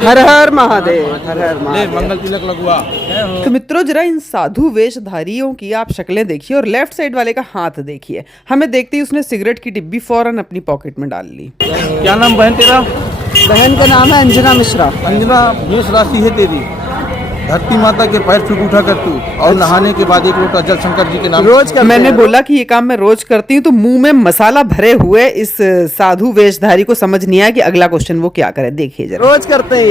हर हर महादेव, हर हर महादेव। मंगल तिलक लगवा। तो मित्रों जरा इन साधु वेशधारियों की आप शक्लें देखिए और लेफ्ट साइड वाले का हाथ देखिए। हमें देखते ही उसने सिगरेट की डिब्बी फौरन अपनी पॉकेट में डाल ली। क्या नाम बहन तेरा? बहन का नाम है अंजना मिश्रा। अंजना, मेष राशि है तेरी। धरती माता के पैर छू उठा कर तू और नहाने के बाद 1 लोटा जल शंकर जी के नाम रोज का मैंने बोला कि ये काम मैं रोज करती हूँ, तो मुंह में मसाला भरे हुए इस साधु वेशधारी को समझ नहीं आया कि अगला क्वेश्चन वो क्या करे। देखिए जरा। रोज करते हैं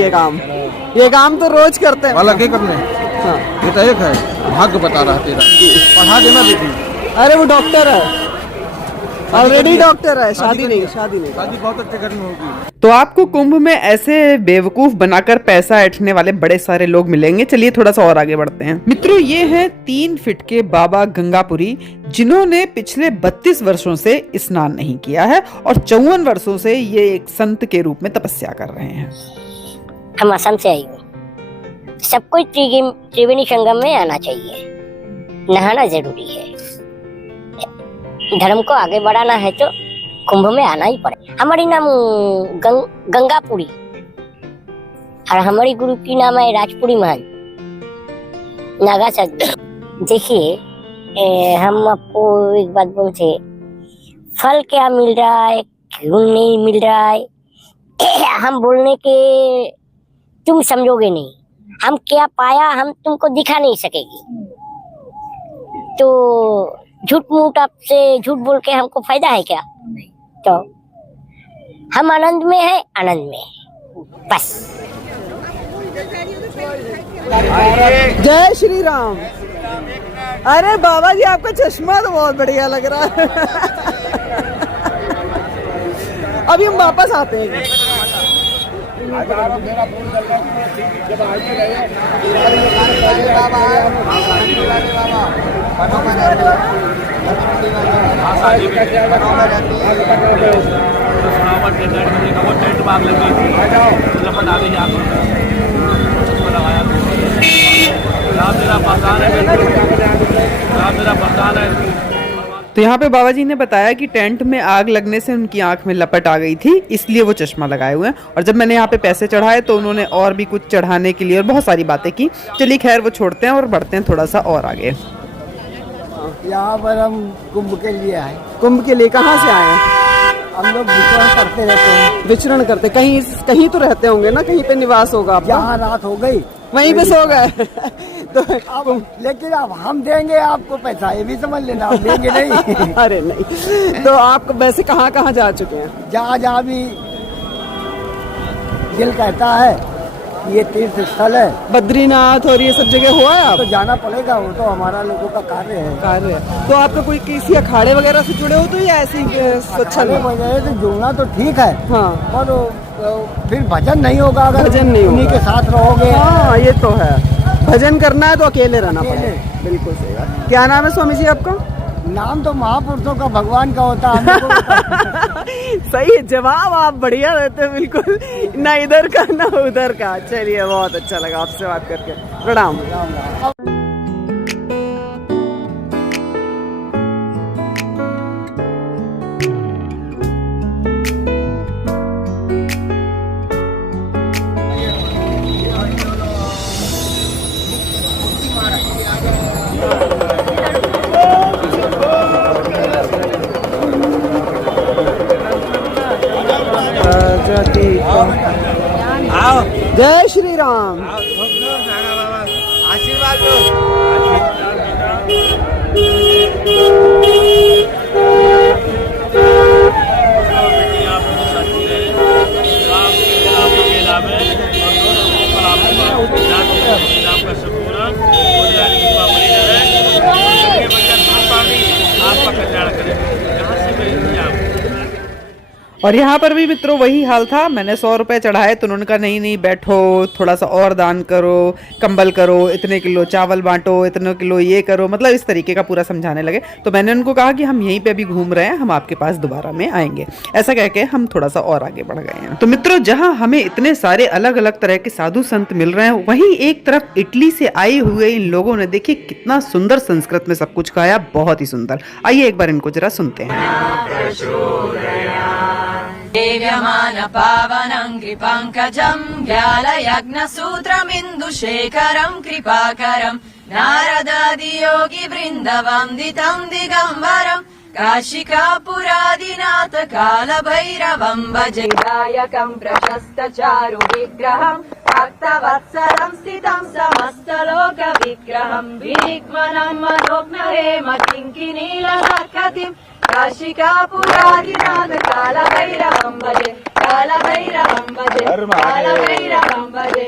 ये काम तो रोज करते हैं। वाला क्या करने? हाँ। ये तो एक है, भाग्य बता रहा है तेरा। पढ़ा देना बेटी। अरे वो डॉक्टर है, ऑलरेडी डॉक्टर है। शादी नहीं। शादी बहुत अच्छे घर में होगी। तो आपको कुंभ में ऐसे बेवकूफ बनाकर पैसा ऐंठने वाले बड़े सारे लोग मिलेंगे। चलिए थोड़ा सा और आगे बढ़ते हैं। मित्रों ये हैं 3 फीट के बाबा गंगापुरी, जिन्होंने पिछले 32 वर्षों से स्नान नहीं किया है और 54 वर्षों से ये एक संत के रूप में तपस्या कर रहे हैं। हम असम से आई हूँ। सबको त्रिवेणी संगम में आना चाहिए, नहाना जरूरी है। धर्म को आगे बढ़ाना है तो कुंभ में आना ही पड़े। हमारी नाम गंगापुरी और हमारी गुरु की नाम है राजपुरी महान नागा सदगुरु। देखिए हम आपको एक बात बोलते, फल क्या मिल रहा है क्यों नहीं मिल रहा है हम बोलने के तुम समझोगे नहीं। हम क्या पाया हम तुमको दिखा नहीं सकेगी। तो झूठ मूठ आपसे झूठ बोल के हमको फायदा है क्या? तो हम आनंद में है, आनंद में बस। जय श्री राम। अरे बाबा जी आपका चश्मा तो बहुत बढ़िया लग रहा है। अभी हम वापस आते हैं। तो यहाँ पे बाबा जी ने बताया कि टेंट में आग लगने से उनकी आंख में लपट आ गई थी, इसलिए वो चश्मा लगाए हुए हैं। और जब मैंने यहाँ पे पैसे चढ़ाए तो उन्होंने और भी कुछ चढ़ाने के लिए और बहुत सारी बातें की। चलिए खैर वो छोड़ते हैं और बढ़ते हैं थोड़ा सा और आगे। यहाँ पर हम कुंभ के लिए आए। कुंभ के लिए कहाँ से आए हैं? हम लोग विचरण करते रहते हैं। विचरण करते, कहीं तो रहते होंगे ना, कहीं पे निवास होगा आपका? जहाँ रात हो गई वहीं पे सो गए। तो लेकिन अब हम देंगे आपको पैसा, ये भी समझ लेना, आप देंगे नहीं। अरे नहीं। तो आप वैसे कहाँ कहाँ जा चुके हैं? जहाँ जहाँ भी दिल कहता है ये तीर्थ स्थल है, बद्रीनाथ और ये सब जगह हुआ है आप? तो जाना पड़ेगा, वो तो हमारा लोगों का कार्य है। तो आपका कोई किसी अखाड़े वगैरह से जुड़े हो तो या ऐसे ही अखाड़े वगैरह से जुड़ना तो ठीक है, हाँ, और फिर भजन नहीं होगा अगर भजन नहीं उन्हीं होगा। के साथ रहोगे। हाँ ये तो है, भजन करना है तो अकेले रहना पड़ेगा। बिल्कुल सही बात। क्या नाम है स्वामी जी आपका? नाम तो महापुरुषों का भगवान का होता है। सही है, जवाब आप बढ़िया देते हैं बिल्कुल, ना इधर का ना उधर का। चलिए बहुत अच्छा लगा आपसे बात करके। प्रणाम। जय श्री राम। आशीर्वाद आपका कल्याण करें। कहाँ से गई आप? और यहाँ पर भी मित्रों वही हाल था। मैंने 100 रुपए चढ़ाए तो उन्होंने कहा नहीं नहीं बैठो, थोड़ा सा और दान करो, कंबल करो, इतने किलो चावल बांटो, इतने किलो ये करो, मतलब इस तरीके का पूरा समझाने लगे। तो मैंने उनको कहा कि हम यहीं पे अभी घूम रहे हैं, हम आपके पास दोबारा में आएंगे। ऐसा कह के हम थोड़ा सा और आगे बढ़ गए हैं। तो मित्रों जहाँ हमें इतने सारे अलग अलग तरह के साधु संत मिल रहे हैं, वहीं एक तरफ इटली से आए हुए इन लोगों ने देखिए कितना सुंदर संस्कृत में सब कुछ कहा, बहुत ही सुंदर। आइए एक बार इनको जरा सुनते हैं। देव्यमान पावनं कृपङ्कजं व्यालयज्ञसूत्रमिन्दुशेखरं कृपाकरं नारदादियोगी वृन्दवन्दितं दिगम्बरं काशिकापुरादिनाथ कालभैरवं भजे गायकं प्रशस्तचारु विग्रहं भक्तवत्सलं स्थितं समस्तलोकविग्रहं विनिग्मनं मनोज्ञहेमकिङ्किनीलमर्कतिं काशिकापुरादिनाथ कालभैरवं भजे कालभैरवं भजे कालभैरवं भजे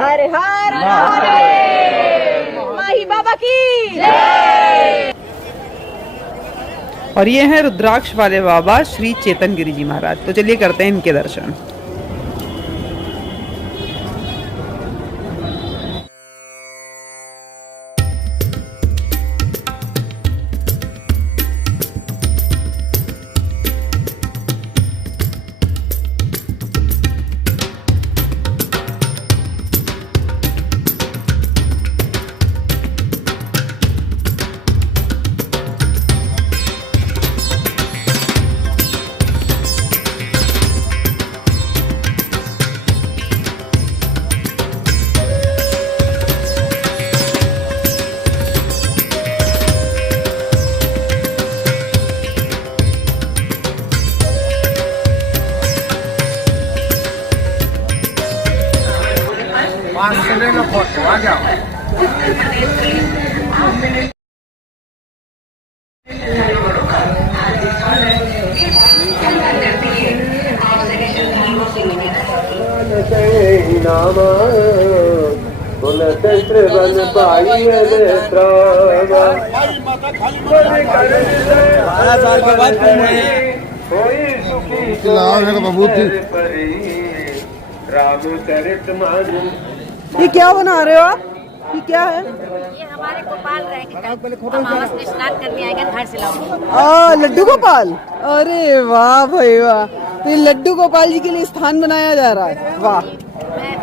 हर हर महादेव माही बाबा की जय। और ये हैं रुद्राक्ष वाले बाबा श्री चेतन गिरी जी महाराज। तो चलिए करते हैं इनके दर्शन। ये क्या बना रहे हो आप? ये क्या है? ये हमारे गोपाल रहेंगे, अमावस में स्नान करने आएंगे, घर से लाऊंगे। लड्डू गोपाल, अरे वाह भाई वाह। तो ये लड्डू गोपाल जी के लिए स्थान बनाया जा रहा है, वाह। मैं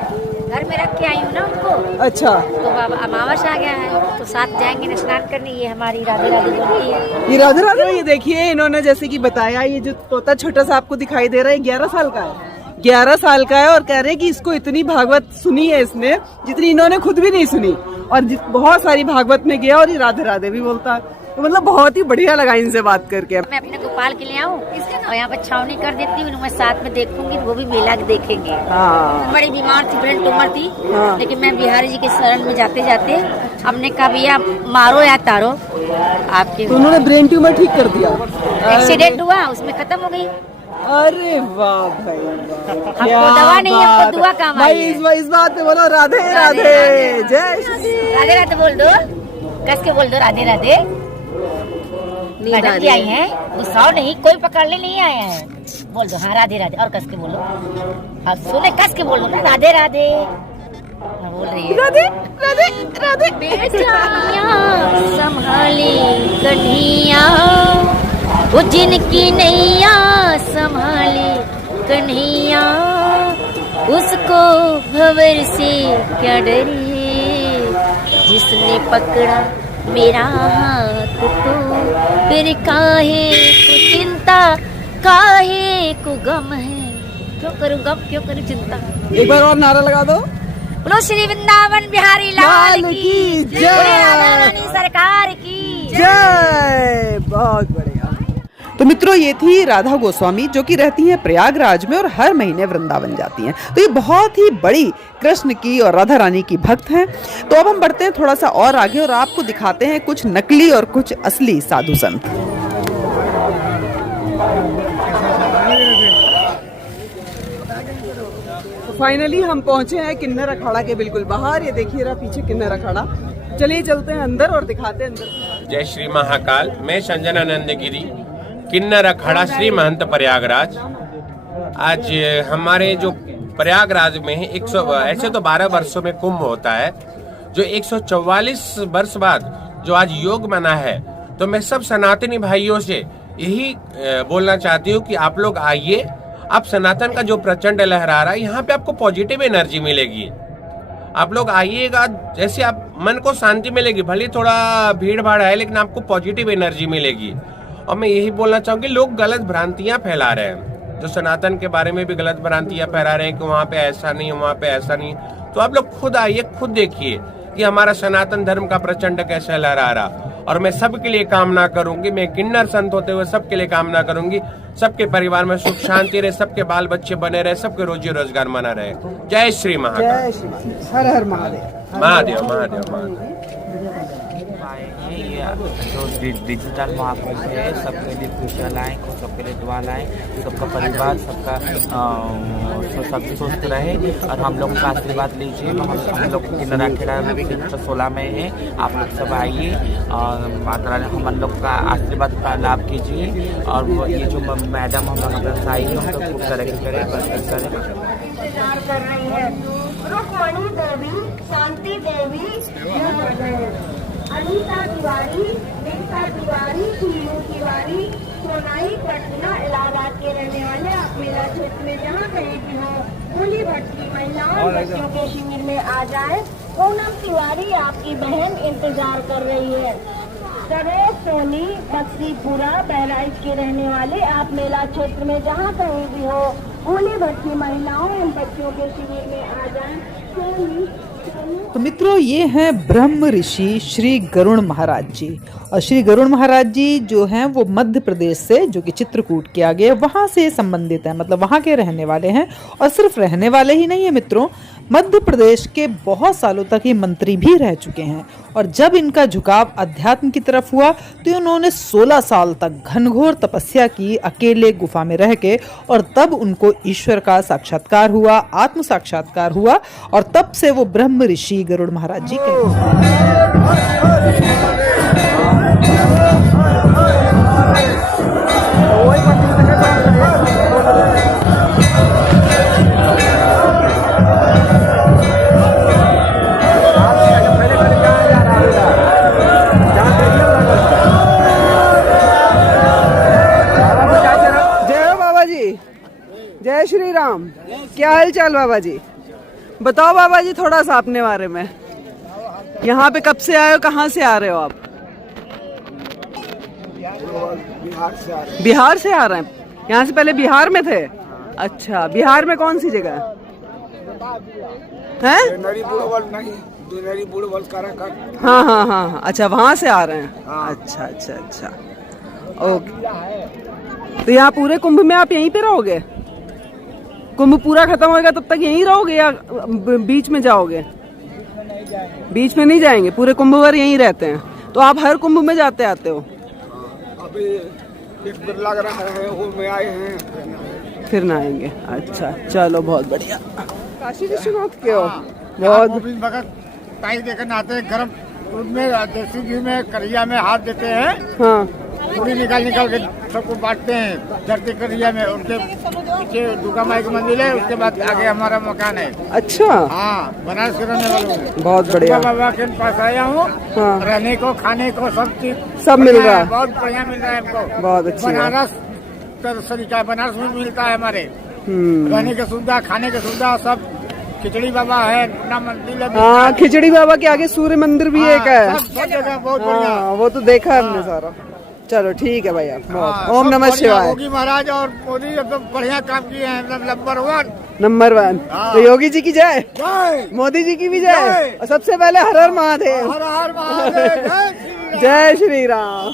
घर में रख के आई हूँ ना उनको। अच्छा, तो बाबा अमावस आ गया है तो साथ जाएंगे ना स्नान करने। ये हमारी राधे राधे बोलती है। ये राधे राधे। ये देखिए इन्होंने जैसे कि बताया, ये जो तोता छोटा सा आपको दिखाई दे रहा है 11 साल का है। 11 साल का है और कह रहे हैं कि इसको इतनी भागवत सुनी है इसने जितनी इन्होंने खुद भी नहीं सुनी, और बहुत सारी भागवत में गया और ये राधे राधे भी बोलता है। तो मतलब बहुत ही बढ़िया लगा इनसे बात करके। मैं अपने गोपाल के लिए आऊँ और यहाँ पर छावनी कर देती हूँ, मैं साथ में देखूंगी, वो भी मेला देखेंगे। हाँ। बड़ी बीमार थी, ब्रेन ट्यूमर थी। हाँ। लेकिन मैं बिहारी जी के शरण में जाते जाते हमने कहा भैया मारो या तारो आपके। तो उन्होंने ब्रेन ट्यूमर ठीक कर दिया। एक्सीडेंट हुआ, उसमें खत्म हो गई। अरे वाह भाई वाह। हमको दवा नहीं, हमको दुआ काम आई है। भाई इस बात पे बोलो राधे राधे, जय श्री। राधे राधे बोल दो, कस के बोल दो राधे राधे। मैडम जी आई हैं, गुस्सा नहीं, कोई पकड़ने नहीं आया है। बोल दो हाँ राधे राधे, और कस के बोलो। हाँ सुने, कस के बोल दो ना राधे राधे। हाँ, बोल रही है राधे राधे राधे। संभाली कन्हैया, वो जिनकी नैया संभाली कन्हैया, उसको भंवर से क्या डर है, जिसने पकड़ा मेरा हाथ तो फिर काहे को चिंता, काहे को गम है। क्यों करूँ गम, क्यों करूँ चिंता। एक बार और नारा लगा दो। बोलो श्री वृंदावन बिहारी लाल की जय, राधा रानी सरकार की जय। बहुत बढ़िया। तो मित्रों, ये थी राधा गोस्वामी जो कि रहती हैं प्रयागराज में और हर महीने वृंदावन जाती हैं। तो ये बहुत ही बड़ी कृष्ण की और राधा रानी की भक्त हैं। तो अब हम बढ़ते हैं थोड़ा सा और आगे और आपको दिखाते हैं कुछ नकली और कुछ असली साधु संत। फाइनली हम पहुंचे हैं किन्नर अखाड़ा के बिल्कुल बाहर। ये देखिए रहा पीछे किन्नर अखाड़ा। चलिए चलते हैं अंदर और दिखाते हैं अंदर। जय श्री महाकाल। मैं संजनानंद गिरी, किन्नर अखाड़ा श्री महंत प्रयागराज। आज हमारे जो प्रयागराज में है 100, ऐसे तो 12 वर्षों में कुंभ होता है, जो 144 वर्ष बाद जो आज योग मना है। तो मैं सब सनातनी भाइयों से यही बोलना चाहती हूँ कि आप लोग आइए। आप सनातन का जो प्रचंड लहरा रहा है, यहाँ पे आपको पॉजिटिव एनर्जी मिलेगी। आप लोग आइएगा, जैसे आप मन को शांति मिलेगी, भले थोड़ा भीड़ भाड़ है लेकिन आपको पॉजिटिव एनर्जी मिलेगी। और मैं यही बोलना चाहूँगी, लोग गलत भ्रांतियाँ फैला रहे हैं, जो सनातन के बारे में भी गलत भ्रांतियाँ फैला रहे हैं कि वहाँ पे ऐसा नहीं, वहाँ पे ऐसा नहीं। तो आप लोग खुद आइए, खुद देखिए कि हमारा सनातन धर्म का प्रचंड कैसे लहरा रहा। और मैं सबके लिए कामना करूंगी, मैं किन्नर संत होते हुए सबके लिए कामना करूंगी, सबके परिवार में सुख शांति रहे, सबके बाल बच्चे बने रहे, सबके रोजी रोजगार बना रहे। जय श्री महाकाल। जय श्री हर हर महादेव। महादेव महादेव महादेव। ये जो डिजिटल महाकुंभ है, सबके लिए खुशियाँ लाएं, सबके लिए दुआ लाएं, सबका परिवार सबका सब स्वस्थ रहे और हम लोग का आशीर्वाद लीजिए। हम लोग किन्नरा खेड़ा 16 में है, आप लोग सब आइए और माता रानी हम लोग का आशीर्वाद का लाभ कीजिए। और वो ये जो मैडम हम लोग आई है, हम लोग खूब तरक्की करें, बरकत करें। कर रही है रुक्मणी देवी, शांति देवी, अनीता तिवारी, एकता तिवारी, टीनू तिवारी, सोनाई पटना इलाहाबाद के रहने वाले आप मेरा क्षेत्र में जहाँ कहीं भी हो, भोली भटकी महिलाओं बच्चों के शिविर में आ जाए। पूनम तिवारी आपकी बहन इंतजार कर रही है। सरोज सोनी बक्सीपुरा बहराइच के रहने वाले आप मेला क्षेत्र में जहाँ कहीं भी हो, भोली भटकी महिलाओं एवं बच्चों के शिविर में आ जाए। तो मित्रों, ये हैं ब्रह्म ऋषि श्री गरुड़ महाराज जी। और श्री गरुड़ महाराज जी जो हैं वो मध्य प्रदेश से, जो कि चित्रकूट के आगे वहाँ से संबंधित हैं, मतलब वहाँ के रहने वाले हैं। और सिर्फ रहने वाले ही नहीं है मित्रों, मध्य प्रदेश के बहुत सालों तक ये मंत्री भी रह चुके हैं। और जब इनका झुकाव अध्यात्म की तरफ हुआ तो उन्होंने 16 साल तक घनघोर तपस्या की, अकेले गुफा में रह के, और तब उनको ईश्वर का साक्षात्कार हुआ, आत्म साक्षात्कार हुआ, और तब से वो ब्रह्म ऋषि गरुड़ महाराज जी जय श्री राम। क्या हाल चाल बाबा जी? बताओ बाबा जी थोड़ा सा अपने बारे में। यहाँ पे कब से आए हो, कहाँ से आ रहे हो आप? बिहार से आ रहे हैं। यहाँ से पहले बिहार में थे? अच्छा, बिहार में कौन सी जगह है? हाँ हाँ हाँ हाँ, अच्छा वहाँ से आ रहे हैं। अच्छा अच्छा अच्छा, ओके। तो यहाँ पूरे कुंभ में आप यहीं पे रहोगे? कुंभ पूरा खत्म होएगा तब तक यहीं रहोगे या बीच में जाओगे? बीच में नहीं जाएंगे, पूरे कुंभ भर यहीं रहते हैं। तो आप हर कुंभ में जाते आते हो? अभी एक बार लग रहा है वो में आए हैं, फिर ना आएंगे। अच्छा चलो, बहुत बढ़िया। काशी विश्वनाथ के हो? बहुत गोविंद भगत ताई देकर नहाते हैं, गर्म दूध में देसी घी में करिया में हाथ देते हैं। हाँ, पूरी निकाल के सबको बांटते हैं धरती करिया में। उनके पीछे दुर्गा माई का मंदिर है, उसके बाद आगे हमारा मकान है। अच्छा, हाँ, बनारस के रहने वाले हूँ। बहुत बढ़िया। बाबा के पास आया हूँ। हाँ, रहने को, खाने को, सब चीज सब मिल रहा है। बहुत बढ़िया मिल रहा है हमको। बहुत अच्छी बनारस तरीका, बनारस में मिलता है हमारे। रहने की सुविधा, खाने की सुविधा सब। खिचड़ी बाबा है, अपना मंदिर है। हाँ, खिचड़ी बाबा के आगे सूर्य मंदिर भी एक है। सब जगह बहुत बढ़िया। वो तो देखा है हमने सारा। चलो ठीक है भैया, ओम नमः शिवाय। योगी महाराज और मोदी एकदम बढ़िया काम किए हैं, नंबर 1। नंबर 1। तो योगी जी की जय, मोदी जी की भी जय, और सबसे पहले हर हर महादेव। हर हर महादेव। जय श्री राम।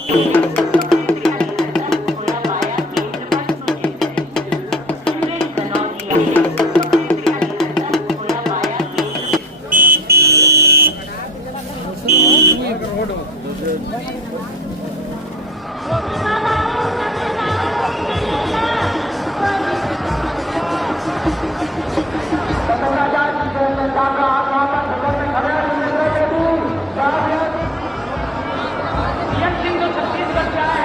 छत्तीसगढ़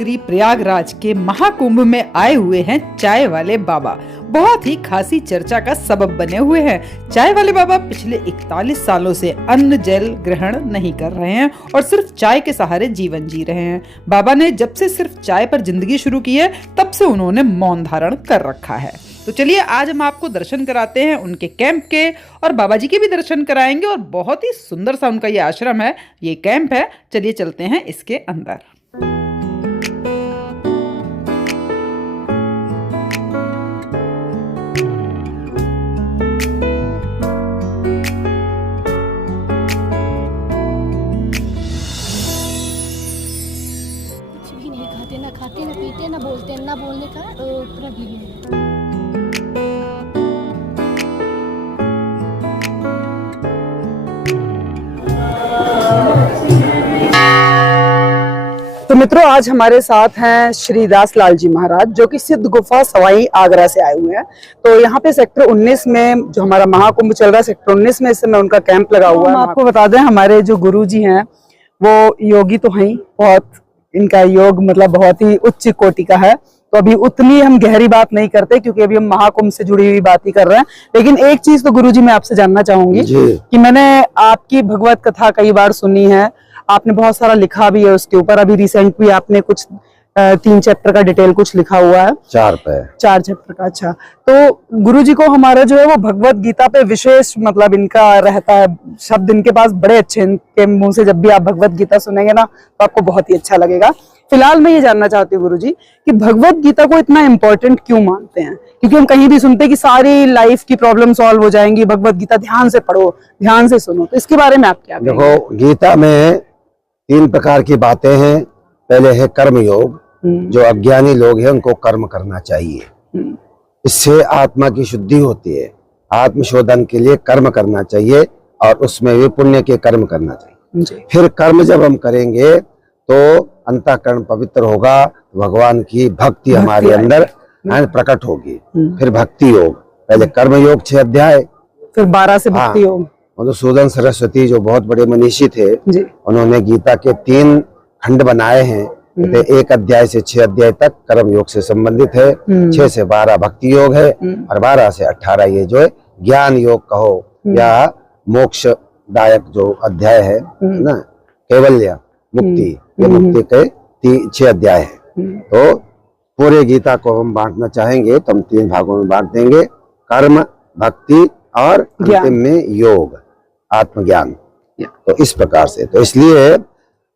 नगरी प्रयागराज के महाकुंभ में आए हुए हैं चाय वाले बाबा। बहुत ही खासी चर्चा का सबब बने हुए हैं। चाय वाले बाबा पिछले 41 सालों से अन्न जल ग्रहण नहीं कर रहे हैं और सिर्फ चाय के सहारे जीवन जी रहे हैं। बाबा ने जब से सिर्फ चाय पर जिंदगी शुरू की है तब से उन्होंने मौन धारण कर रखा है। तो चलिए आज हम आपको दर्शन कराते हैं उनके कैंप के, और बाबा जी के भी दर्शन कराएंगे। और बहुत ही सुंदर सा उनका ये आश्रम है, ये कैंप है। चलिए चलते हैं इसके अंदर। कुछ भी नहीं खाते, ना खाते ना पीते ना बोलते, ना बोलने का पूरा भी नहीं। तो मित्रों, आज हमारे साथ हैं श्री दास लाल जी महाराज, जो कि सिद्ध गुफा सवाई आगरा से आए हुए हैं। तो यहाँ पे सेक्टर 19 में जो हमारा महाकुंभ चल रहा है, सेक्टर 19 में इस समय उनका कैंप लगा हुआ है। हम आपको बता दें, हमारे जो गुरु जी हैं वो योगी तो हैं, बहुत इनका योग मतलब बहुत ही उच्च कोटि का है। तो अभी उतनी हम गहरी बात नहीं करते क्योंकि अभी हम महाकुंभ से जुड़ी हुई बात ही कर रहे हैं। लेकिन एक चीज तो गुरुजी मैं आपसे जानना चाहूंगी कि मैंने आपकी भगवत कथा कई बार सुनी है, आपने बहुत सारा लिखा भी है उसके ऊपर। अभी रिसेंट भी आपने कुछ 3 चैप्टर का डिटेल कुछ लिखा हुआ है, 4 चैप्टर का। अच्छा, तो गुरुजी को हमारा जो है वो भगवत गीता पे विशेष मतलब इनका रहता है, शब्द इनके पास बड़े अच्छे, इनके मुंह से जब भी आप भगवत गीता सुनेंगे ना तो आपको बहुत ही अच्छा लगेगा। फिलहाल मैं ये जानना चाहती हूँ गुरुजी कि भगवत गीता को इतना इम्पोर्टेंट क्यों मानते हैं? क्योंकि हम कहीं भी सुनते हैं कि सारी लाइफ की प्रॉब्लम सॉल्व हो जाएंगी, भगवत गीता ध्यान से पढ़ो, ध्यान से सुनो। तो इसके बारे में आप क्या कहेंगे? देखो, गीता में 3 प्रकार की बातें हैं। पहले है कर्म योग, जो अज्ञानी लोग हैं उनको कर्म करना चाहिए, इससे आत्मा की शुद्धि होती है। आत्मशोधन के लिए कर्म करना चाहिए और उसमें भी पुण्य के कर्म करना चाहिए। फिर कर्म जब हम करेंगे तो अंतःकरण पवित्र होगा, भगवान की भक्ति हमारे अंदर प्रकट होगी। फिर भक्ति योग, पहले कर्म योग 6 अध्याय, फिर 12 से भक्ति योग। मधुसूदन सरस्वती जो बहुत बड़े मनीषी थे, उन्होंने गीता के 3 खंड बनाए हैं। एक अध्याय से 6 अध्याय तक कर्म योग से संबंधित है, 6 से 12 भक्ति योग है, और 12 से 18 ये जो है ज्ञान योग कहो या मोक्षदायक जो अध्याय है ना, कैवल्य मुक्ति, ये मुक्ति के 6 अध्याय है। तो पूरे गीता को हम बांटना चाहेंगे तो हम 3 भागों में बांट देंगे, कर्म, भक्ति और अंतिम में योग, आत्मज्ञान। तो इस प्रकार से, तो इसलिए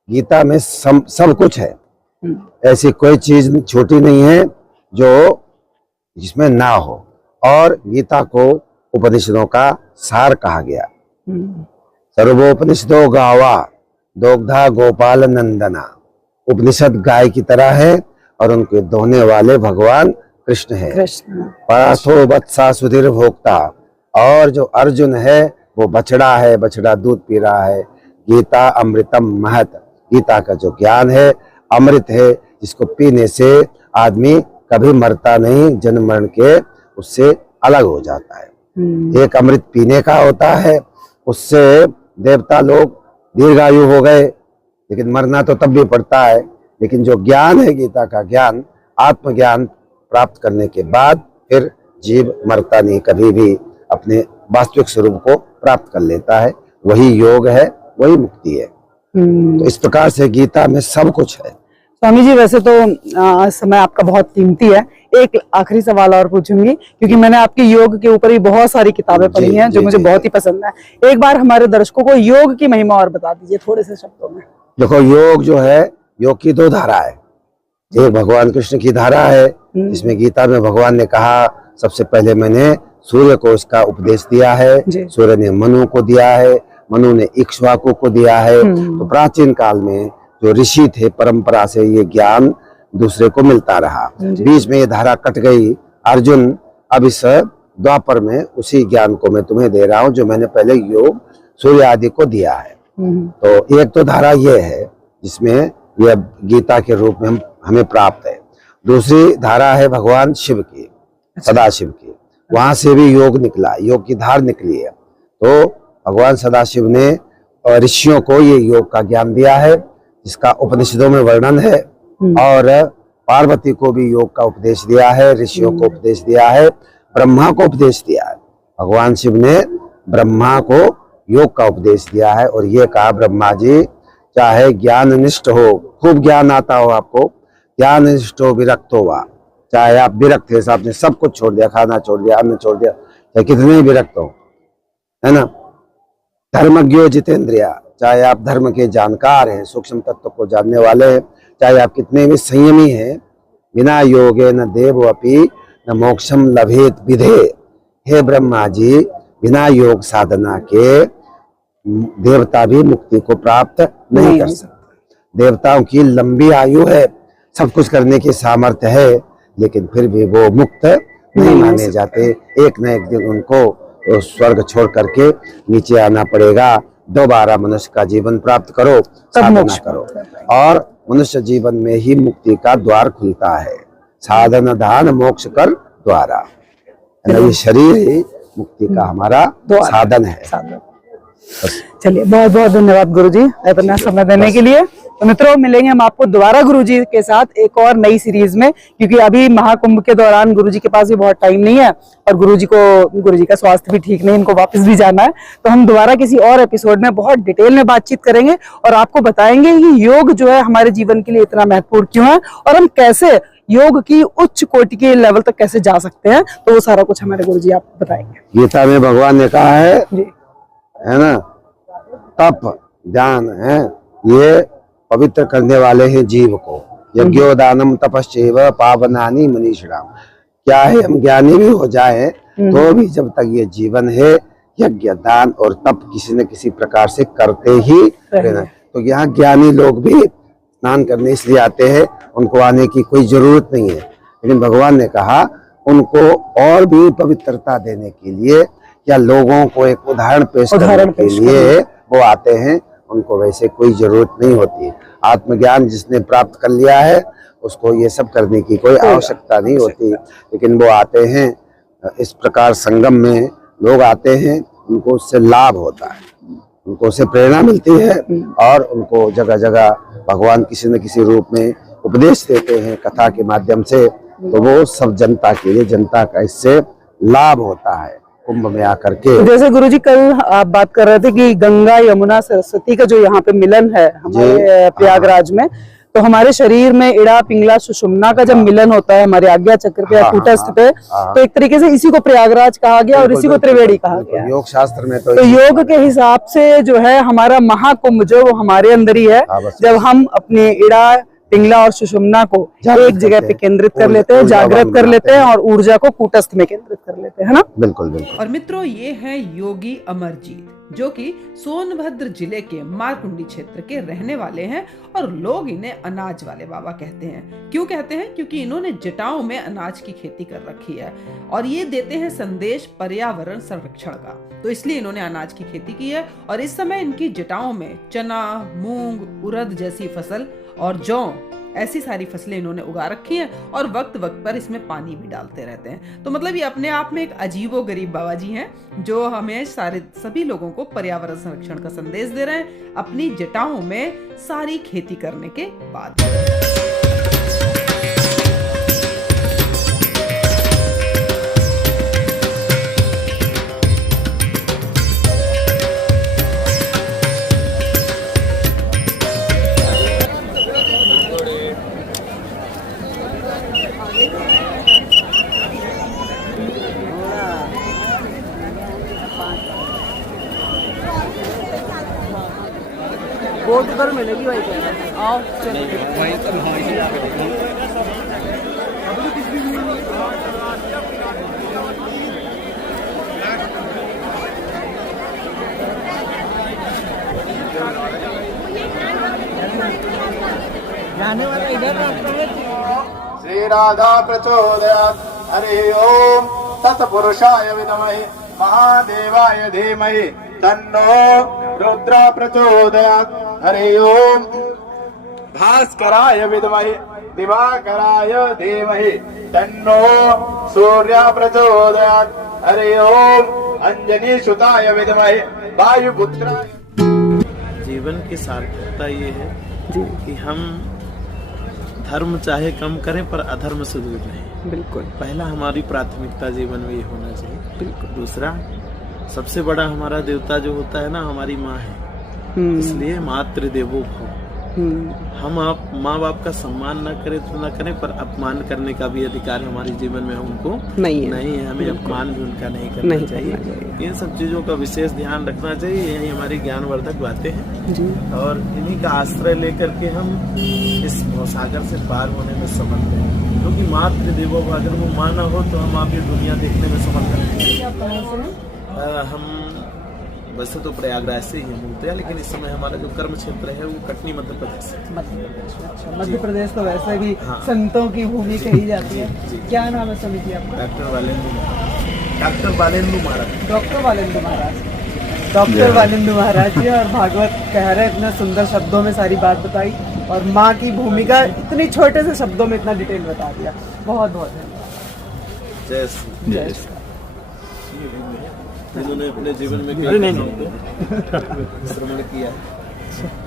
गीता में सब कुछ है, ऐसी कोई चीज छोटी नहीं है जो जिसमें ना हो। और गीता को उपनिषदों का सार कहा गया। सर्वोपनिषदो गावा दोग्धा गोपाल नंदना। उपनिषद गाय की तरह है और उनके दोहने वाले भगवान कृष्ण है। पार्थो वत्सा सुधीर भोक्ता, और जो अर्जुन है वो बछड़ा है, बछड़ा दूध पी रहा है। गीता अमृतम महत, गीता का जो ज्ञान है अमृत है, जिसको पीने से आदमी कभी मरता नहीं, जन्म मरण के उससे अलग हो जाता है। एक अमृत पीने का होता है, उससे देवता लोग दीर्घायु हो गए, लेकिन मरना तो तब भी पड़ता है। लेकिन जो ज्ञान है गीता का ज्ञान, आत्मज्ञान प्राप्त करने के बाद फिर जीव मरता नहीं, कभी भी अपने वास्तविक स्वरूप को प्राप्त कर लेता है। वही योग है, वही मुक्ति है। तो इस प्रकार से गीता में सब कुछ है। स्वामी जी, वैसे तो समय आपका बहुत कीमती है, एक आखिरी सवाल और पूछूंगी क्योंकि मैंने आपके योग के ऊपर भी बहुत सारी किताबें पढ़ी हैं जो मुझे बहुत ही पसंद है। एक बार हमारे दर्शकों को योग की महिमा और बता दीजिए थोड़े से शब्दों में। देखो, योग जो है, योग की 2 धारा है। एक भगवान कृष्ण की धारा है, जिसमें गीता में भगवान ने कहा सबसे पहले मैंने सूर्य को इसका उपदेश दिया है, सूर्य ने मनु को दिया है, मनु ने इक्ष्वाकु को दिया है। तो प्राचीन काल में जो ऋषि थे, परंपरा से ये ज्ञान दूसरे को मिलता रहा। बीच में ये धारा कट गई। अर्जुन, अब इस द्वापर में उसी ज्ञान को मैं तुम्हें दे रहा हूँ जो मैंने पहले योग सूर्य आदि को दिया है। तो एक तो धारा ये है जिसमें यह गीता के रूप में हमें प्राप्त है। दूसरी धारा है भगवान शिव की, सदाशिव की, वहां से भी योग निकला, योग की धार निकली है। तो भगवान सदाशिव ने ऋषियों को ये योग का ज्ञान दिया है, जिसका उपनिषदों में वर्णन है। और पार्वती को भी योग का उपदेश दिया है, ऋषियों को उपदेश दिया है, ब्रह्मा को उपदेश दिया है। भगवान शिव ने ब्रह्मा को योग का उपदेश दिया है और ये कहा, ब्रह्मा जी चाहे ज्ञान निष्ठ हो, खूब ज्ञान आता हो आपको, ज्ञान निष्ठ हो, विरक्त हो, चाहे आप विरक्त थे, आपने सब कुछ छोड़ दिया, खाना छोड़ दिया, अन्न छोड़ दिया, चाहे कितने ही विरक्त हो, है ना। धर्मज्ञो जितेंद्रिया, चाहे आप धर्म के जानकार हैं, सूक्ष्म तत्व को जानने वाले हैं, चाहे आप कितने भी संयमी हैं, बिना योगे न देव अपि न मोक्षम लभेत विधे। हे ब्रह्मा जी, बिना योग साधना के देवता भी मुक्ति को प्राप्त नहीं कर सकते। देवताओं की लंबी आयु है, सब कुछ करने की सामर्थ्य है, लेकिन फिर भी वो मुक्त नहीं माने जाते। एक न एक दिन उनको स्वर्ग छोड़ करके नीचे आना पड़ेगा। दोबारा मनुष्य का जीवन प्राप्त करो, साधना करो, और मनुष्य जीवन में ही मुक्ति का द्वार खुलता है। साधन दान मोक्ष कर द्वारा, ये शरीर ही मुक्ति का हमारा साधन है। चलिए, बहुत बहुत धन्यवाद गुरुजी इतना समय देने के लिए। तो मित्रों, मिलेंगे हम आपको दोबारा गुरुजी के साथ एक और नई सीरीज में, क्योंकि अभी महाकुंभ के दौरान गुरुजी के पास भी बहुत टाइम नहीं है और गुरुजी का स्वास्थ्य भी ठीक नहीं, इनको वापस भी जाना है। तो हम दोबारा किसी और एपिसोड में बहुत डिटेल में बातचीत करेंगे और आपको बताएंगे कि योग जो है हमारे जीवन के लिए इतना महत्वपूर्ण क्यों है और हम कैसे योग की उच्च कोटि के लेवल तक कैसे जा सकते हैं। तो वो सारा कुछ हमारे गुरुजी आपको बताएंगे। गीता में भगवान ने कहा है ना, तप ध्यान है, ये पवित्र करने वाले हैं जीव को। यज्ञोदानम तपश्चैव पावनानि मनीषिणाम। क्या है, हम ज्ञानी भी हो जाए तो भी जब तक ये जीवन है, यज्ञ दान और तप किसी न किसी प्रकार से करते ही रहना। तो यहाँ ज्ञानी लोग भी स्नान करने इसलिए आते हैं, उनको आने की कोई जरूरत नहीं है, लेकिन भगवान ने कहा उनको और भी पवित्रता देने के लिए या लोगों को एक उदाहरण पेश करने के लिए वो आते हैं। उनको वैसे कोई जरूरत नहीं होती। आत्मज्ञान जिसने प्राप्त कर लिया है उसको ये सब करने की कोई आवश्यकता नहीं होती, लेकिन वो आते हैं इस प्रकार संगम में लोग आते हैं, उनको उससे लाभ होता है, उनको उससे प्रेरणा मिलती है और उनको जगह जगह भगवान किसी न किसी रूप में उपदेश देते हैं कथा के माध्यम से। तो वो सब जनता के लिए, जनता का इससे लाभ होता है कुंभ में आकर के। जैसे गुरुजी कल आप बात कर रहे थे कि गंगा यमुना सरस्वती का जो यहाँ पे मिलन है हमारे प्रयागराज में, तो हमारे शरीर में इड़ा पिंगला सुषुम्ना का जब मिलन होता है हमारे आज्ञा चक्र पे या कूटस्थ पे, तो एक तरीके से इसी को प्रयागराज कहा गया और इसी को त्रिवेणी कहा गया। योग शास्त्र में तो योग के हिसाब से जो है हमारा महाकुंभ जो वो हमारे अंदर ही है। जब हम अपने इड़ा पिंगला और सुषुम्ना को एक जगह पे केंद्रित कर लेते हैं, जागृत कर लेते हैं और ऊर्जा को कूटस्थ में केंद्रित कर लेते हैं, है ना। बिल्कुल बिल्कुल। और मित्रों, ये है योगी अमरजीत, जो कि सोनभद्र जिले के मारकुंडी क्षेत्र के रहने वाले हैं और लोग इन्हें अनाज वाले बाबा कहते हैं। क्यों कहते हैं? क्योंकि इन्होंने जटाओं में अनाज की खेती कर रखी है और ये देते हैं संदेश पर्यावरण संरक्षण का, तो इसलिए इन्होंने अनाज की खेती की है। और इस समय इनकी जटाओं में चना, मूंग, उड़द जैसी फसल और जौ ऐसी सारी फसलें इन्होंने उगा रखी हैं और वक्त वक्त पर इसमें पानी भी डालते रहते हैं। तो मतलब ये अपने आप में एक अजीबो गरीब बाबा जी हैं जो हमें सभी लोगों को पर्यावरण संरक्षण का संदेश दे रहे हैं अपनी जटाओं में सारी खेती करने के बाद। बहुत उधर मिलेगी भाई, आओ जाने वाला इधर। श्री राधा प्रचोदयात्। हरि ओम तत्पुरुषाय विद्महे महादेवाय धीमहि तन्नो रुद्र प्रचोदयात्। हरि ओम भास्कराय विद्महे दिवाकराय धीमहि तन्नो सूर्य प्रचोदयात्। हरि ओम अंजनी सुताय विद्महे वायुपुत्राय। जीवन की सार्थकता ये है कि हम धर्म चाहे कम करें पर अधर्म से दूर रहें। बिल्कुल। पहला हमारी प्राथमिकता जीवन में ये होना चाहिए। बिल्कुल। दूसरा, सबसे बड़ा हमारा देवता जो होता है ना, हमारी माँ है, इसलिए मातृ देवो भव। हम आप माँ बाप का सम्मान न करें तो न करें, पर अपमान करने का भी अधिकार हमारे जीवन में हमको नहीं है। हमें अपमान भी उनका नहीं करना चाहिए। इन सब चीजों का विशेष ध्यान रखना चाहिए। यही हमारी ज्ञानवर्धक बातें हैं और इन्हीं का आश्रय लेकर के हम इस भवसागर से पार होने में समर्थ हैं। क्योंकि मातृ देवो भव, अगर वो माँ न हो तो हम आप ये दुनिया देखने में समर्थ नहीं। हम वैसे तो प्रयागराज से ही मूलतः, लेकिन इस समय हमारा जो कर्म क्षेत्र है वो कटनी मध्य प्रदेश है। मध्य प्रदेश तो वैसे भी संतों की भूमि कही जाती है। क्या नाम है समिति आपका? डॉक्टर वालेंदु महाराज। डॉक्टर वालेंदु महाराज जी। और भागवत कह रहे इतने सुंदर शब्दों में सारी बात बताई और माँ की भूमिका इतनी छोटे से शब्दों में इतना डिटेल बता दिया। बहुत बहुत धन्यवाद। जय श्री। जय श्री। जिन्होंने अपने जीवन में श्रवण किया।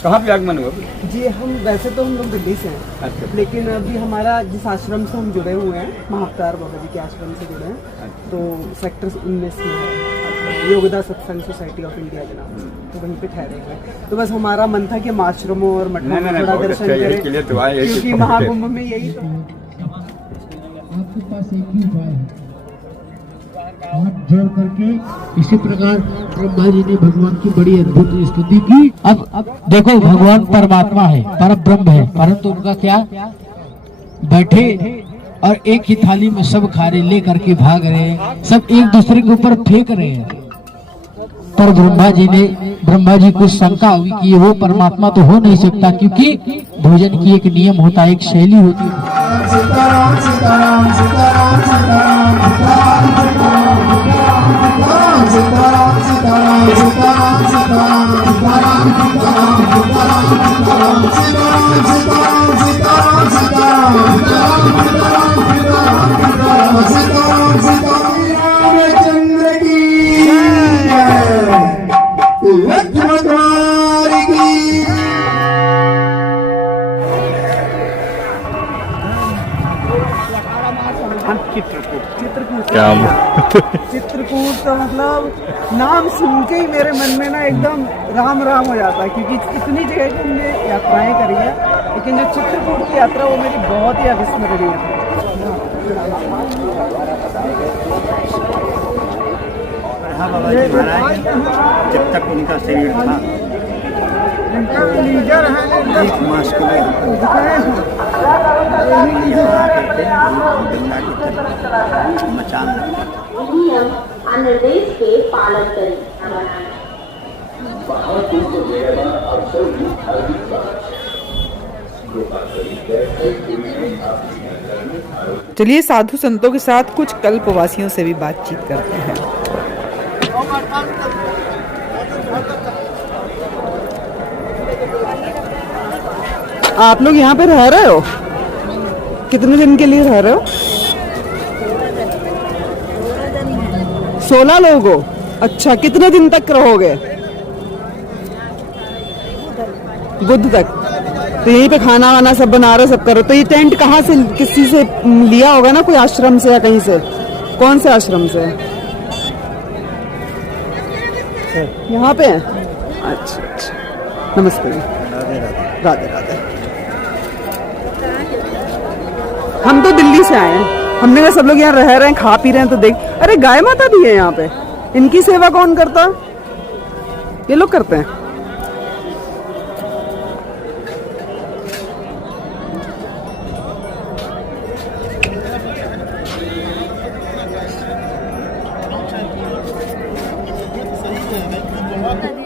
कहाँ पे आगमन हुआ जी? हम वैसे तो हम लोग दिल्ली से हैं, लेकिन अभी हमारा जिस आश्रम से हम जुड़े हुए हैं, महाअवतार बाबा जी के आश्रम से जुड़े हैं, तो सेक्टर 19 में है योगदा सत्संग सोसाइटी ऑफ इंडिया के नाम से, तो वहीं पे ठहरे हुए हैं। तो बस हमारा मन था कि हम आश्रमों और मठों में थोड़ा दर्शन करें, क्योंकि महाकुंभ में यही आपके पास एक ही उपाय है, हाथ जोड़ करके इसी प्रकार ब्रह्मा जी ने भगवान की बड़ी अद्भुत स्तुति की। अब देखो, भगवान परमात्मा है, पर ब्रह्म है, परंतु उनका क्या, बैठे और एक ही थाली में सब खा रहे, ले करके भाग रहे हैं, सब एक दूसरे के ऊपर फेंक रहे हैं। पर ब्रह्मा जी को शंका हुई कि वो परमात्मा तो हो नहीं सकता, क्योंकि भोजन की एक नियम होता है, एक शैली होती है। चित्रकूट तो मतलब नाम सुन के ही मेरे मन में ना एकदम राम राम हो जाता है, क्योंकि इतनी जगह की हमने यात्राएं करी है, लेकिन जो चित्रकूट की यात्रा वो मेरी बहुत ही अविस्मरणीय है। जब तक उनका शरीर था, एक मास के लिए मचान निर्देश के पालन करें। चलिए साधु संतों के साथ कुछ कल्पवासियों से भी बातचीत करते हैं। आप लोग यहाँ पे रह रहे हो? कितने दिन के लिए रह रहे हो? 16 लोग हो? अच्छा, कितने दिन तक रहोगे? बुध तक। तो यहीं पे खाना वाना सब बना रहे, सब करो। तो ये टेंट कहाँ से, किसी से लिया होगा ना, कोई आश्रम से या कहीं से? कौन से आश्रम से? यहाँ पे है? अच्छा अच्छा, नमस्ते। राधे राधे। हम तो दिल्ली से आए हैं, हमने कहा सब लोग यहाँ रह रहे हैं, खा पी रहे हैं, तो देख, अरे गाय माता भी है यहाँ पे। इनकी सेवा कौन करता? ये लोग करते हैं।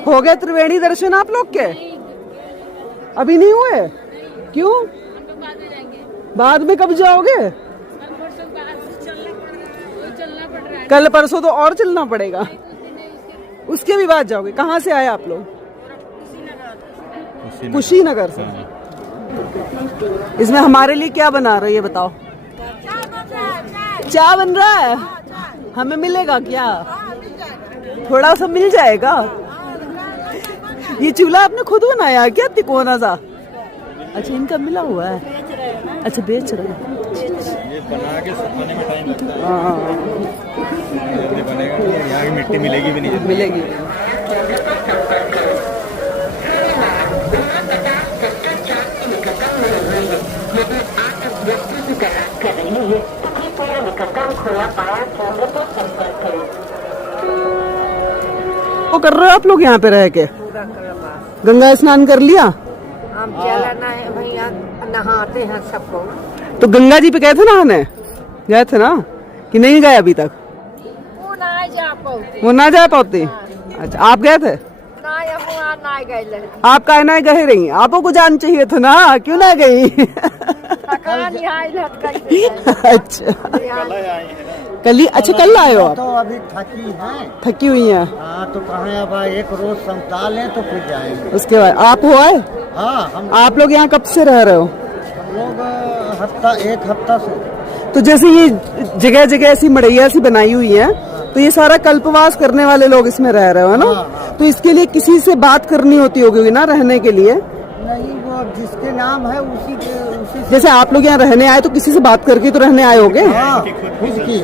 हो गए त्रिवेणी दर्शन आप लोग के? अभी नहीं हुए? क्यों? बाद में कब जाओगे? कल परसों तो और चलना पड़ेगा, उसके भी बाद जाओगे। कहाँ से आए आप लोग? कुशीनगर से। इसमें हमारे लिए क्या बना रहे हो ये बताओ? चाय बन रहा है, हमें मिलेगा क्या? थोड़ा सा मिल जाएगा। ये चूल्हा आपने खुद बनाया क्या, तिकोना सा? अच्छा, इनका मिला हुआ है। अच्छा बेच रहे हैं। ये बना के सुखाने में टाइम लगता है। हाँ जल्दी बनेगा नहीं, यहाँ की मिट्टी मिलेगी भी नहीं जल्दी। मिलेगी। वो कर रहे हो आप लोग यहाँ पे रह के? गंगा स्नान कर लिया? हम चलना है भैया, नहाते हैं सबको। तो गंगा जी पे गए थे नहाने? गए थे ना कि नहीं गए अभी तक? वो ना जा पाते। वो ना जा पाते? अच्छा आप गए थे? ना वहाँ ना गए। आप काहे ना गए रही? आपको को जान चाहिए था ना, क्यों ना गई? अच्छा कल ही? अच्छा कल आए हो आप? तो अभी थकी हैं। थकी हुई हैं? हाँ तो कहें अब एक रोज संताल है तो फिर जाएंगे। उसके बाद आप हो आए? हाँ हम आप लोग यहाँ कब से रह रहे हो? लोग एक हफ्ता से। तो जैसे ये जगह जगह ऐसी मड़ैया सी बनाई हुई है, तो ये सारा कल्पवास करने वाले लोग इसमें रह रहे हो ना? तो इसके लिए किसी से बात करनी होती होगी ना रहने के लिए? नहीं, वो जिसके नाम है उसी से। जैसे आप लोग यहाँ रहने आए तो किसी से बात करके तो रहने आए होगे? हाँ, खुद की।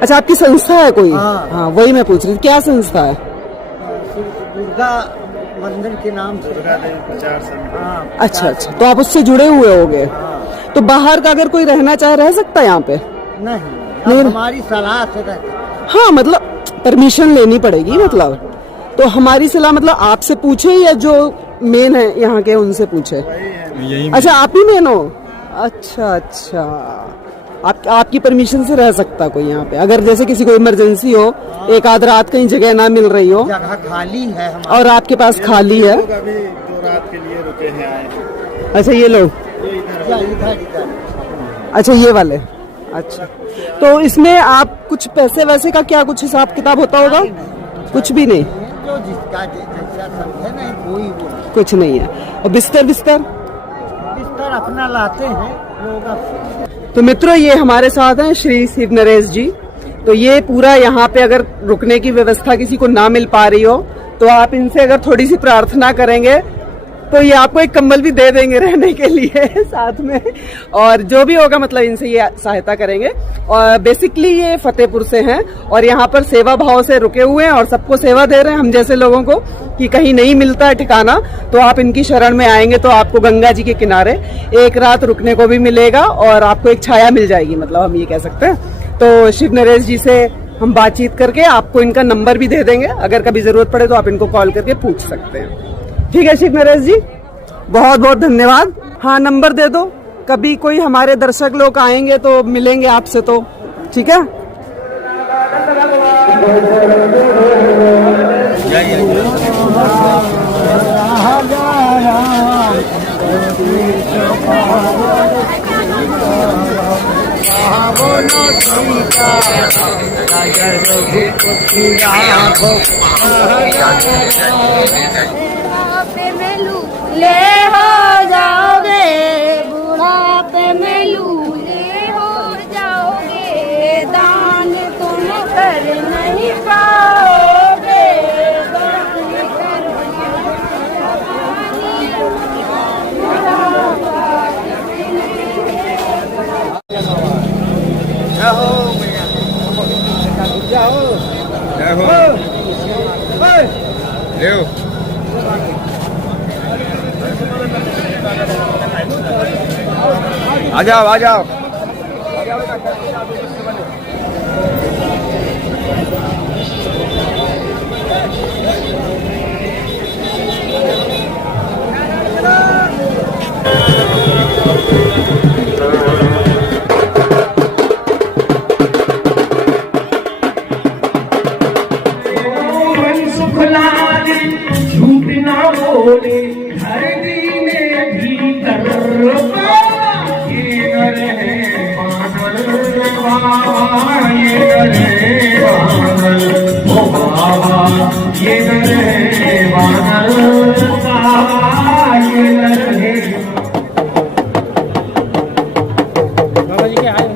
अच्छा आपकी संस्था है कोई? हाँ वही मैं पूछ रही थी, क्या संस्था है? दुर्गा मंदिर के नाम से। हाँ, अच्छा तो आप उससे जुड़े हुए होगे। तो बाहर का अगर कोई रहना चाहे रह सकता है यहाँ पे? नहीं, हमारी सलाह से रहते। हाँ मतलब परमिशन लेनी पड़ेगी। मतलब तो हमारी सलाह मतलब आपसे पूछे या जो मेन है यहाँ के उनसे पूछे? अच्छा आप ही मेन हो? अच्छा आपकी परमिशन से रह सकता कोई यहाँ पे? अगर जैसे किसी को इमरजेंसी हो, एक आध रात कहीं जगह ना मिल रही हो, जगह खाली है और आपके पास खाली है? अभी 2 रात के लिए रुके हैं आए। अच्छा ये लोग? अच्छा ये वाले। अच्छा तो इसमें आप कुछ पैसे वैसे का क्या कुछ हिसाब किताब होता होगा? कुछ भी नहीं? जो जिसका जैसा समझे, नहीं कोई कुछ नहीं है। और बिस्तर अपना लाते हैं लोग। तो मित्रों ये हमारे साथ हैं श्री शिव नरेश जी। तो ये पूरा यहाँ पे अगर रुकने की व्यवस्था किसी को ना मिल पा रही हो तो आप इनसे अगर थोड़ी सी प्रार्थना करेंगे तो ये आपको एक कंबल भी दे देंगे रहने के लिए साथ में, और जो भी होगा मतलब इनसे ये सहायता करेंगे। और बेसिकली ये फतेहपुर से हैं और यहाँ पर सेवा भाव से रुके हुए हैं और सबको सेवा दे रहे हैं, हम जैसे लोगों को, कि कहीं नहीं मिलता है ठिकाना तो आप इनकी शरण में आएंगे तो आपको गंगा जी के किनारे एक रात रुकने को भी मिलेगा और आपको एक छाया मिल जाएगी, मतलब हम ये कह सकते हैं। तो शिव नरेश जी से हम बातचीत करके आपको इनका नंबर भी दे देंगे, अगर कभी जरूरत पड़े तो आप इनको कॉल करके पूछ सकते हैं। ठीक है शिव नरेश जी, बहुत बहुत धन्यवाद। हाँ नंबर दे दो, कभी कोई हमारे दर्शक लोग आएंगे तो मिलेंगे आपसे, तो ठीक है। ले हो जाओगे बुढ़ापे में लूले हो जाओगे, दान तुम कर नहीं पाओगे, दान कर आ जाओ। झूठ ना बोले हर दिन भीतर ये रहे बाबा, ये रहे बादल, ओ बाबा ये रहे बादल, बाबा ये रहे। बाबा जी के आए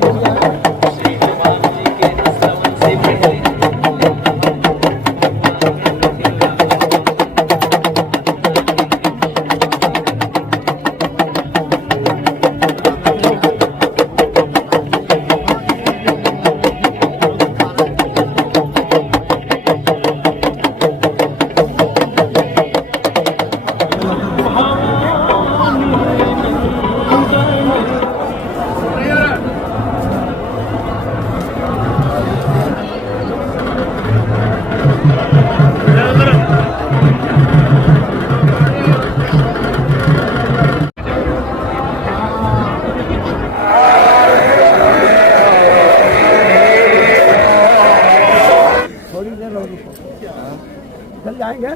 जाएंगे।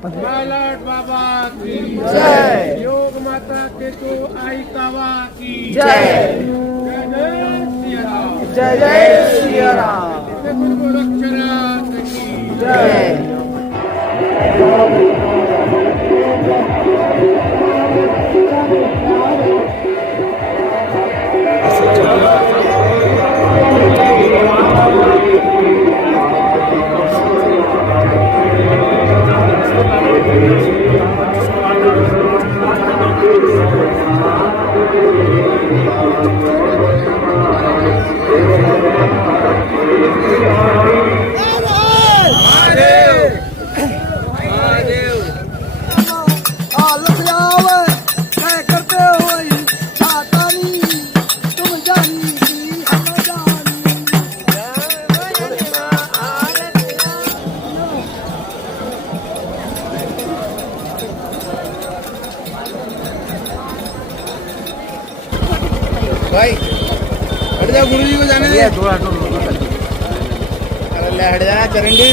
बालट बाबा की जय, योग माता के तो आई तवा की जय, जय जय सिया राम। गोरक्षनाथ की जय। भाई हट जा, गुरु जी को जाने दे। अरे ले हट जा चरंडी।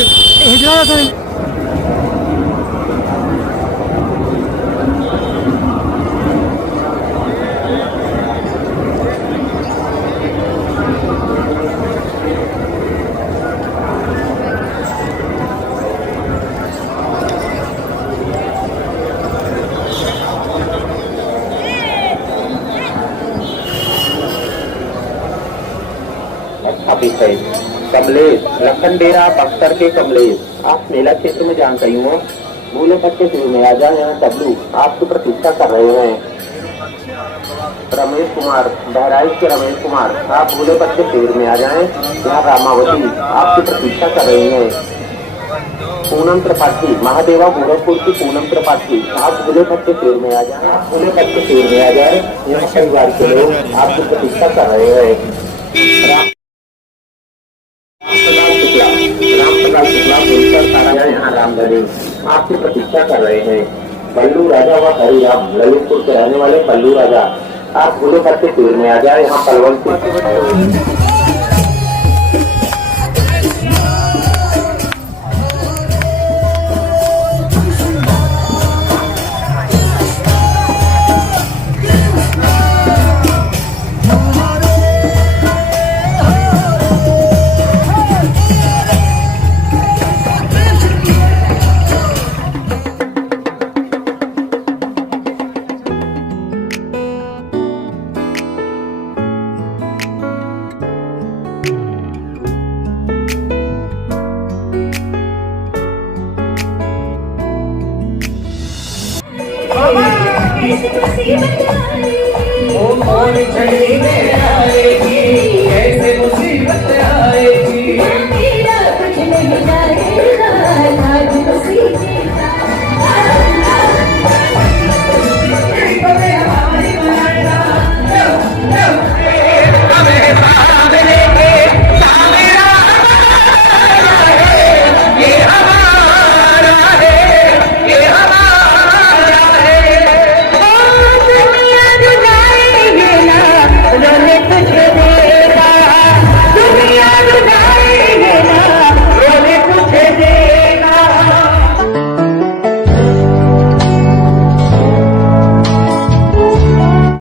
कमलेश लखन डेरा बख्तर के कमलेश, आप मेला क्षेत्र में जानकारी हो, भूले पत्ते शुरू में आ जाए। यहाँ तबलू आपकी प्रतीक्षा कर रहे हैं। रमेश कुमार बहराइच के रमेश कुमार, आप भूले पत्ते शिविर में आ जाएं। यहाँ रामावती आपकी प्रतीक्षा कर रही हैं। पूनम त्रिपाठी महादेवा गोरखपुर की पूनम त्रिपाठी, आप भूले पत्ते शिविर में आ जाए। आप भूले पत्ते शिविर में आ जाए। यहाँ परिवार के लोग आपकी प्रतीक्षा कर रहे हैं। रामप्रकाश शुक्ला बोलकर तारा यहाँ रामधनी आपकी प्रतीक्षा कर रहे हैं। पल्लू राजा व हरिराम ललितपुर के रहने वाले पल्लू राजा, आप भूले करके शिविर में आ जाए। यहाँ पलवल से ओम चढ़ी में